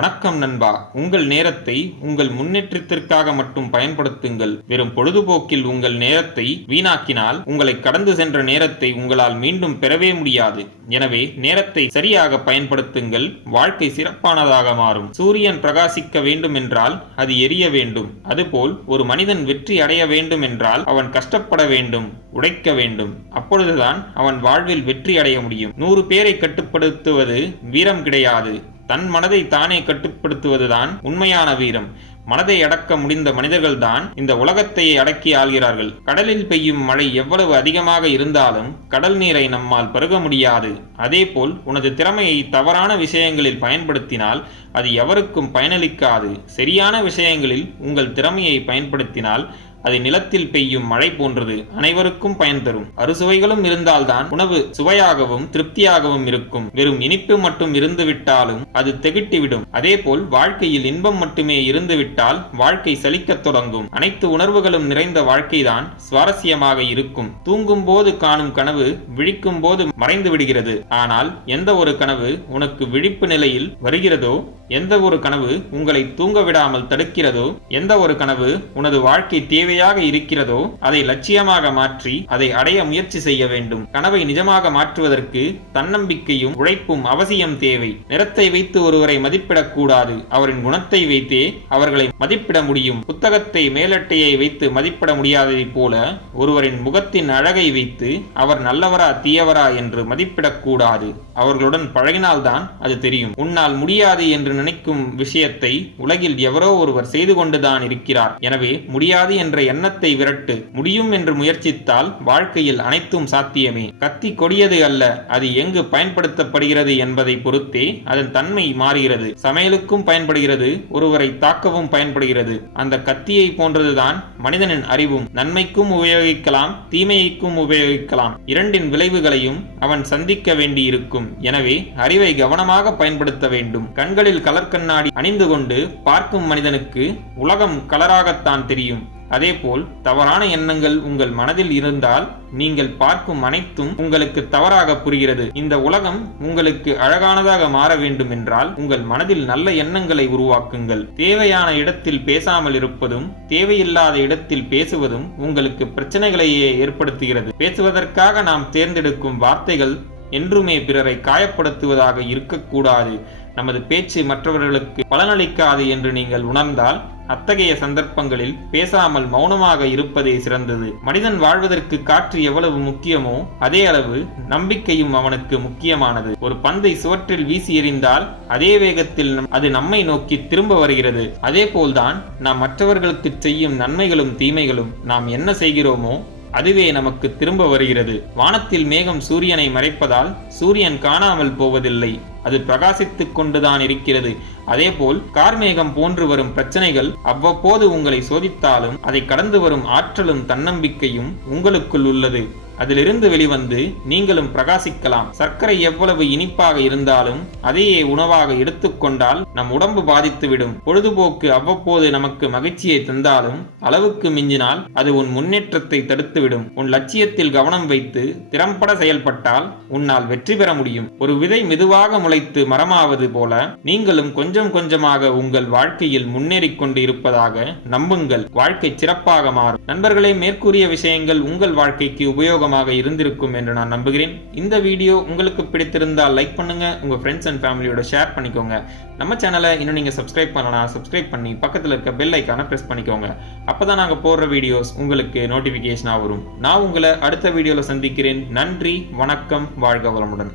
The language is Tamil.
வணக்கம் நண்பா. உங்கள் நேரத்தை உங்கள் முன்னேற்றத்திற்காக மட்டும் பயன்படுத்துங்கள். வெறும் பொழுதுபோக்கில் உங்கள் நேரத்தை வீணாக்கினால் உங்களை கடந்து சென்ற நேரத்தை உங்களால் மீண்டும் பெறவே முடியாது. எனவே நேரத்தை சரியாக பயன்படுத்துங்கள். வாழ்க்கை சிறப்பானதாக மாறும். சூரியன் பிரகாசிக்க வேண்டும் என்றால் அது எரிய வேண்டும். அதுபோல் ஒரு மனிதன் வெற்றி அடைய வேண்டும் என்றால் அவன் கஷ்டப்பட வேண்டும், உழைக்க வேண்டும். அப்பொழுதுதான் அவன் வாழ்வில் வெற்றி அடைய முடியும். 100 பேரை கட்டுப்படுத்துவது வீரம் கிடையாது. தன் மனதை தானே கட்டுப்படுத்துவதுதான் உண்மையான வீரம். மனதை அடக்க முடிந்த மனிதர்கள்தான் இந்த உலகத்தையே அடக்கி ஆள்கிறார்கள். கடலில் பெய்யும் மழை எவ்வளவு அதிகமாக இருந்தாலும் கடல் நீரை நம்மால் பருக முடியாது. அதேபோல் உனது திறமையை தவறான விஷயங்களில் பயன்படுத்தினால் அது எவருக்கும் பயனளிக்காது. சரியான விஷயங்களில் உங்கள் திறமையை பயன்படுத்தினால் அது நிலத்தில் பெய்யும் மழை போன்றது, அனைவருக்கும் பயன் தரும். அறுசுவைகளும் இருந்தால்தான் உணவு சுவையாகவும் திருப்தியாகவும் இருக்கும். வெறும் இனிப்பு மட்டும் இருந்துவிட்டாலும் அது திகட்டிவிடும். அதேபோல் வாழ்க்கையில் இன்பம் மட்டுமே இருந்துவிட்டால் வாழ்க்கை சலிக்கத் தொடங்கும். அனைத்து உணர்வுகளும் நிறைந்த வாழ்க்கைதான் சுவாரஸ்யமாக இருக்கும். தூங்கும் போது காணும் கனவு விழிக்கும் போது மறைந்து விடுகிறது. ஆனால் எந்த ஒரு கனவு உனக்கு விழிப்பு நிலையில் வருகிறதோ, எந்த ஒரு கனவு உங்களை தூங்க விடாமல் தடுக்கிறதோ, எந்த ஒரு கனவு உனது வாழ்க்கை தேவையாக இருக்கிறதோ அதை லட்சியமாக மாற்றி அதை அடைய முயற்சி செய்ய வேண்டும். கனவை நிஜமாக மாற்றுவதற்கு தன்னம்பிக்கையும் உழைப்பும் அவசியம் தேவை. நிறத்தை வைத்து ஒருவரை மதிப்பிடக் கூடாது, அவரின் குணத்தை வைத்தே அவர்களை மதிப்பிட முடியும். புத்தகத்தை மேலட்டையை வைத்து மதிப்பிட முடியாததை போல ஒருவரின் முகத்தின் அழகை வைத்து அவர் நல்லவரா தீயவரா என்று மதிப்பிடக் கூடாது. அவர்களுடன் பழகினால்தான் அது தெரியும். உன்னால் முடியாது என்று நினைக்கும் விஷயத்தை உலகில் எவரோ ஒருவர் செய்து கொண்டுதான் இருக்கிறார். எனவே முடியாது என்ற எண்ணத்தை விரட்டு. முடியும் என்று முயற்சித்தால் வாழ்க்கையில் அனைத்தும் சாத்தியமே. கத்தி கொடியது அல்ல, அது எங்கு பயன்படுத்தப்படுகிறது என்பதை பொறுத்தே அதன் தன்மை மாறுகிறது. சமையலுக்கும் பயன்படுகிறது, ஒருவரை தாக்கவும் பயன்படுகிறது. அந்த கத்தியை போன்றதுதான் மனிதனின் அறிவும். நன்மைக்கும் உபயோகிக்கலாம், தீமைக்கும் உபயோகிக்கலாம். இரண்டின் விளைவுகளையும் அவன் சந்திக்க வேண்டியிருக்கும். எனவே அறிவை கவனமாக பயன்படுத்த வேண்டும். கண்களில் கலர் கண்ணாடி அணிந்து கொண்டு பார்க்கும் மனிதனுக்கு உலகம் கலராகத்தான் தெரியும். அதேபோல் தவறான எண்ணங்கள் உங்கள் மனதில் இருந்தால் நீங்கள் பார்க்கும் அனைத்தும் உங்களுக்கு தவறாக புரிகிறது. இந்த உலகம் உங்களுக்கு அழகானதாக மாற வேண்டும் என்றால் உங்கள் மனதில் நல்ல எண்ணங்களை உருவாக்குங்கள். தேவையான இடத்தில் பேசாமல் இருப்பதும் தேவையில்லாத இடத்தில் பேசுவதும் உங்களுக்கு பிரச்சனைகளையே ஏற்படுத்துகிறது. பேசுவதற்காக நாம் தேர்ந்தெடுக்கும் வார்த்தைகள் என்றுமே பிறரை காயப்படுத்துவதாக இருக்கக்கூடாது. நமது பேச்சு மற்றவர்களுக்கு பலனளிக்காது என்று நீங்கள் உணர்ந்தால் அத்தகைய சந்தர்ப்பங்களில் பேசாமல் மௌனமாக இருப்பதே சிறந்தது. மனிதன் வாழ்வதற்கு காற்று எவ்வளவு முக்கியமோ அதே அளவு நம்பிக்கையும் அவனுக்கு முக்கியமானது. ஒரு பந்தை சுவற்றில் வீசி எறிந்தால் அதே வேகத்தில் அது நம்மை நோக்கி திரும்ப வருகிறது. அதே போல்தான் நாம் மற்றவர்களுக்கு செய்யும் நன்மைகளும் தீமைகளும் நாம் என்ன செய்கிறோமோ அதுவே நமக்கு திரும்ப வருகிறது. வானத்தில் மேகம் சூரியனை மறைப்பதால் சூரியன் காணாமல் போவதில்லை, அது பிரகாசித்துக் கொண்டுதான் இருக்கிறது. அதேபோல் கார்மேகம் போன்று வரும் பிரச்சனைகள் அவ்வப்போது உங்களை சோதித்தாலும் அதை கடந்து வரும் ஆற்றலும் தன்னம்பிக்கையும் உங்களுக்குள் உள்ளது. அதிலிருந்து வெளிவந்து நீங்களும் பிரகாசிக்கலாம். சர்க்கரை எவ்வளவு இனிப்பாக இருந்தாலும் அதையே உணவாக எடுத்துக்கொண்டால் நம் உடம்பு பாதித்துவிடும். பொழுதுபோக்கு அவ்வப்போது நமக்கு மகிழ்ச்சியை தந்தாலும் அளவுக்கு மிஞ்சினால் அது உன் முன்னேற்றத்தை தடுத்துவிடும். உன் லட்சியத்தில் கவனம் வைத்து திறம்பட செயல்பட்டால் உன்னால் வெற்றி பெற முடியும். ஒரு விதை மெதுவாக முளைத்து மரமாவது போல நீங்களும் கொஞ்சம் கொஞ்சமாக உங்கள் வாழ்க்கையில் முன்னேறிக் கொண்டு இருப்பதாக நம்புங்கள். வாழ்க்கை சிறப்பாக மாறும். நண்பர்களே, மேற்கூறிய விஷயங்கள் உங்கள் வாழ்க்கைக்கு உபயோகம் இருந்திருக்கும் என்று நான் நம்புகிறேன். இந்த வீடியோ உங்களுக்கு பிடித்திருந்தால் லைக் பண்ணுங்க, உங்க ஃப்ரெண்ட்ஸ் அண்ட் ஃபேமிலியோட ஷேர் பண்ணிக்கோங்க. நம்ம சேனலை இன்னும் நீங்க சப்ஸ்கிரைப் பண்ணலாம், சப்ஸ்கிரைப் பண்ணி பக்கத்தில் இருக்க பெல் ஐக்கானை பிரஸ் பண்ணிக்கோங்க. அப்பதான் நாங்க போடுற வீடியோஸ் உங்களுக்கு நோட்டிபிகேஷனா வரும். நான் உங்களை அடுத்த வீடியோல சந்திக்கிறேன். நன்றி, வணக்கம், வாழ்க வளமுடன்.